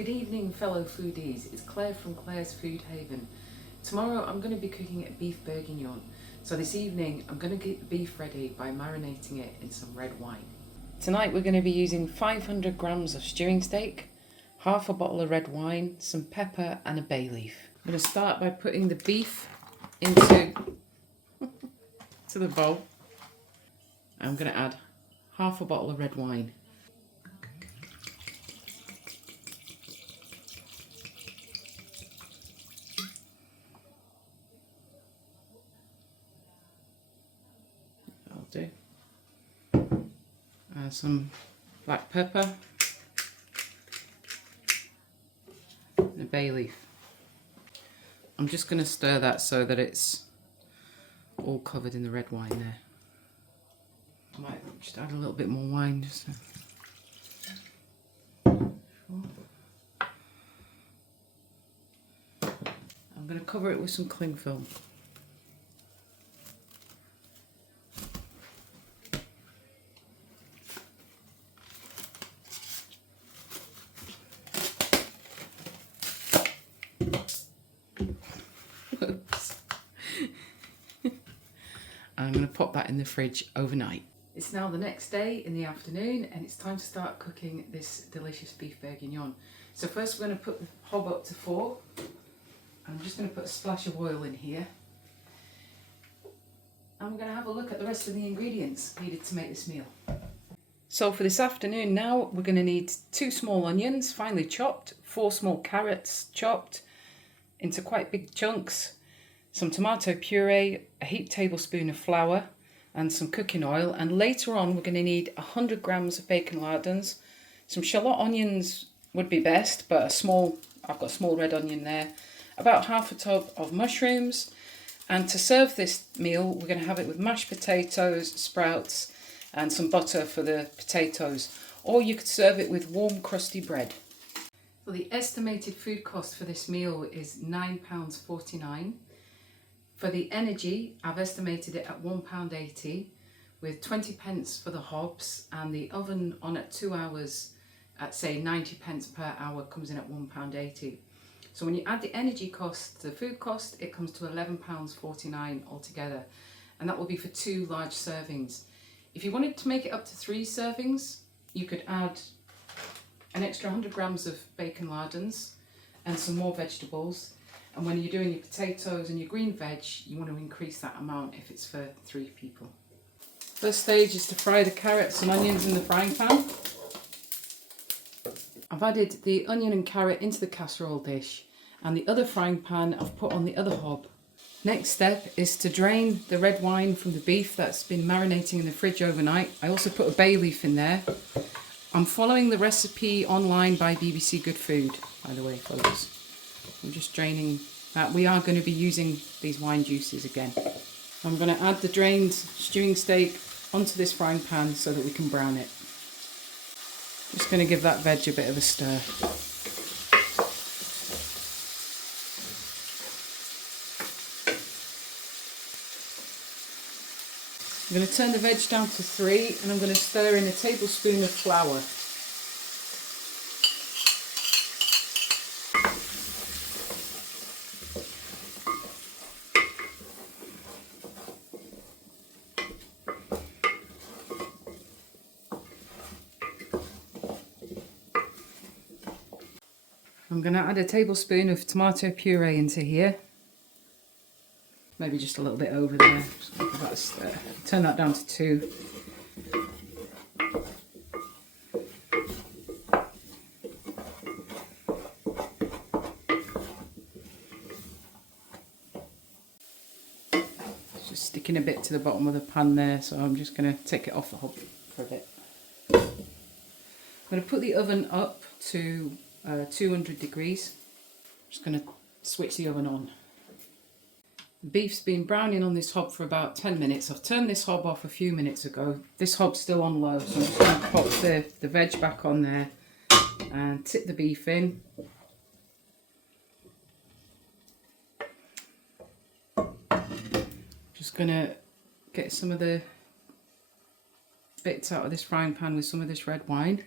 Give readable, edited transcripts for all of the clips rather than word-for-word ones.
Good evening, fellow foodies. It's Claire from Claire's Food Haven. Tomorrow I'm going to be cooking a beef bourguignon. So this evening I'm going to get the beef ready by marinating it in some red wine. Tonight we're going to be using 500 grams of stewing steak, half a bottle of red wine, some pepper and a bay leaf. I'm going to start by putting the beef into the bowl. I'm going to add half a bottle of red wine. I'll do. Some black pepper and a bay leaf. I'm just going to stir that so that it's all covered in the red wine there. I might just add a little bit more wine just so. I'm going to cover it with some cling film. I'm going to pop that in the fridge overnight. It's now the next day in the afternoon and it's time to start cooking this delicious beef bourguignon. So first we're going to put the hob up to 4. I'm just going to put a splash of oil in here. And we're going to have a look at the rest of the ingredients needed to make this meal. So for this afternoon now we're going to need 2 small onions finely chopped, 4 small carrots chopped into quite big chunks, some tomato puree, a heaped tablespoon of flour and some cooking oil, and later on we're going to need 100 grams of bacon lardons. Some shallot onions would be best, but I've got a small red onion there, about half a tub of mushrooms, and to serve this meal we're going to have it with mashed potatoes, sprouts and some butter for the potatoes, or you could serve it with warm crusty bread. So the estimated food cost for this meal is £9.49. For the energy, I've estimated it at £1.80 with 20 pence for the hobs, and the oven on at 2 hours at say 90 pence per hour comes in at £1.80. So when you add the energy cost to the food cost, it comes to £11.49 altogether, and that will be for 2 large servings. If you wanted to make it up to 3 servings, you could add an extra 100 grams of bacon lardons and some more vegetables. And when you're doing your potatoes and your green veg, you want to increase that amount if it's for 3 people. First stage is to fry the carrots and onions in the frying pan. I've added the onion and carrot into the casserole dish, and the other frying pan I've put on the other hob. Next step is to drain the red wine from the beef that's been marinating in the fridge overnight. I also put a bay leaf in there. I'm following the recipe online by BBC Good Food, by the way, folks. I'm just draining that. We are going to be using these wine juices again. I'm going to add the drained stewing steak onto this frying pan so that we can brown it. Just going to give that veg a bit of a stir. I'm going to turn the veg down to 3 and I'm going to stir in a tablespoon of flour. I'm going to add a tablespoon of tomato puree into here. Maybe just a little bit over there. Just give that a stir. Turn that down to 2. It's just sticking a bit to the bottom of the pan there, so I'm just going to take it off the hob for a bit. I'm going to put the oven up to 200 degrees. I'm just going to switch the oven on. The beef's been browning on this hob for about 10 minutes. I've turned this hob off a few minutes ago. This hob's still on low, so I'm just going to pop the veg back on there and tip the beef in. Just going to get some of the bits out of this frying pan with some of this red wine.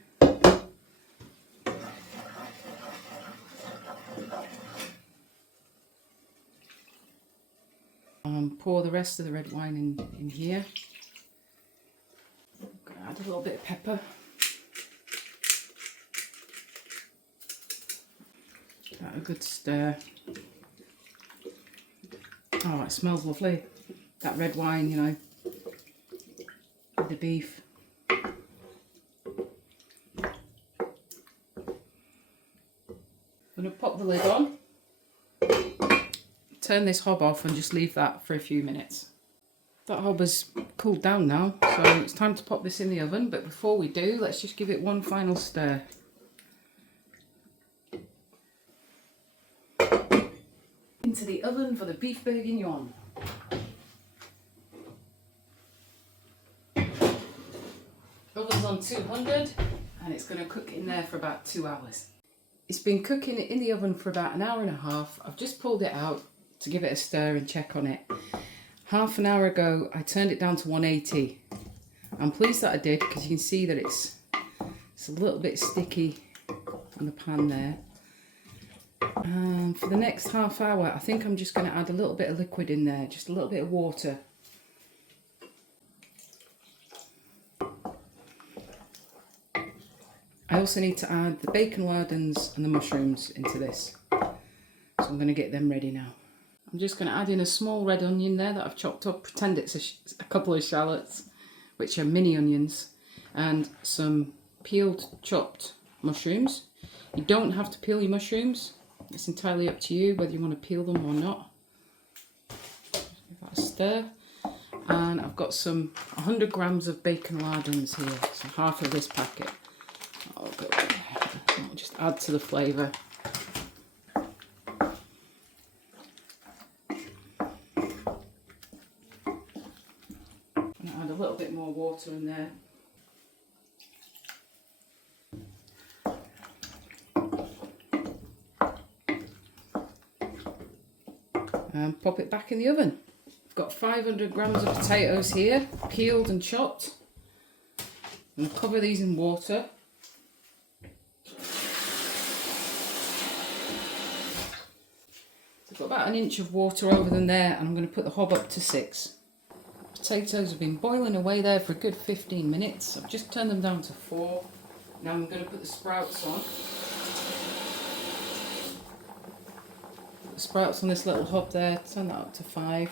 and pour the rest of the red wine in here. I'm going to add a little bit of pepper. Give that a good stir. Oh, it smells lovely. That red wine, you know, with the beef. I'm going to pop the lid on, turn this hob off and just leave that for a few minutes. That hob has cooled down now, so it's time to pop this in the oven, but before we do, let's just give it one final stir. Into the oven for the beef bourguignon. Oven's on 200 and it's going to cook in there for about 2 hours. It's been cooking in the oven for about an hour and a half. I've just pulled it out to give it a stir and check on it. Half an hour ago I turned it down to 180. I'm pleased that I did because you can see that it's a little bit sticky on the pan there. For the next half hour I think I'm just going to add a little bit of liquid in there, just a little bit of water. I also need to add the bacon lardons and the mushrooms into this. So I'm going to get them ready now. I'm just going to add in a small red onion there that I've chopped up. Pretend it's a couple of shallots, which are mini onions, and some peeled chopped mushrooms. You don't have to peel your mushrooms. It's entirely up to you whether you want to peel them or not. Just give that a stir. And I've got some 100 grams of bacon lardons here, so half of this packet. I'll go there. I'll just add to the flavour. And add a little bit more water in there. And pop it back in the oven. I've got 500 grams of potatoes here, peeled and chopped. I'm going to cover these in water. I've got about an inch of water over them there, and I'm going to put the hob up to 6. Potatoes have been boiling away there for a good 15 minutes. I've just turned them down to 4. Now I'm going to put the sprouts on. Put the sprouts on this little hob there, turn that up to 5.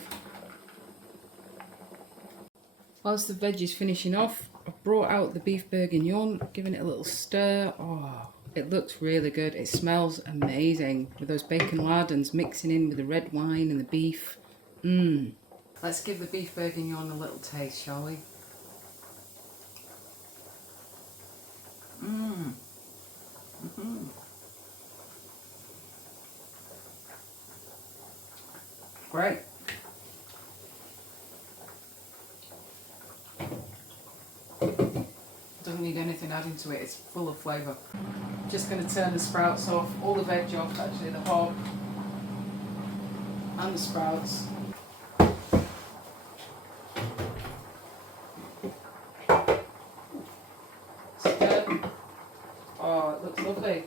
Whilst the veg is finishing off, I've brought out the beef bourguignon, giving it a little stir. Oh, it looks really good. It smells amazing with those bacon lardons mixing in with the red wine and the beef. Let's give the beef bourguignon a little taste, shall we? Great. Doesn't need anything added to it, it's full of flavour. Just going to turn the sprouts off, all the veg off, actually, the hob and the sprouts. Stir. Oh, it looks lovely.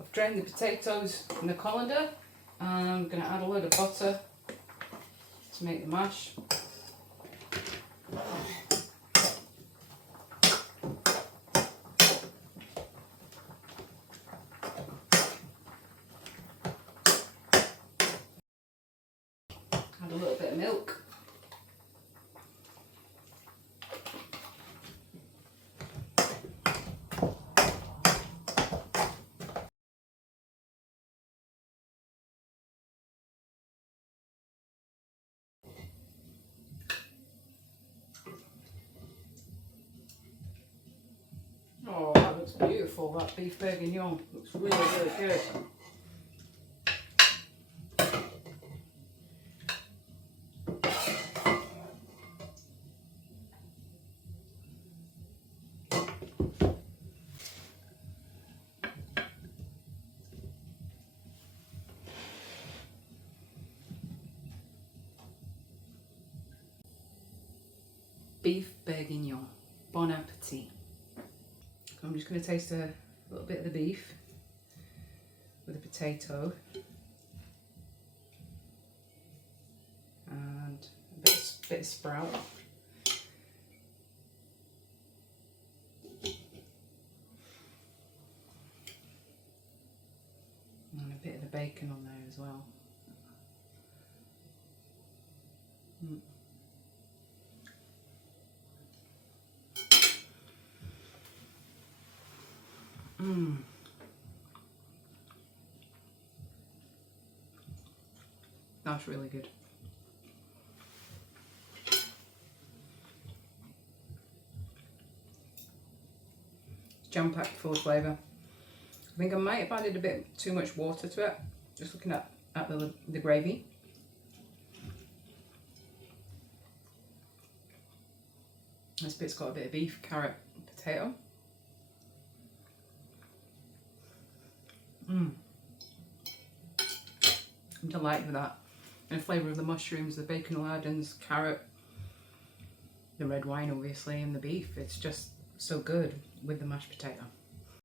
I've drained the potatoes in the colander and I'm going to add a load of butter to make the mash. Add a little bit of milk. Oh, that looks beautiful, that beef bourguignon. Looks really, really good. Beef bourguignon. Bon appetit. I'm just going to taste a little bit of the beef. with a potato and a bit of sprout. And a bit of the bacon on there as well. That's really good. It's jam-packed full of flavour. I think I might have added a bit too much water to it, just looking at the gravy. This bit's got a bit of beef, carrot, potato. I'm delighted with that. And the flavour of the mushrooms, the bacon lardons, carrot, the red wine obviously, and the beef. It's just so good with the mashed potato.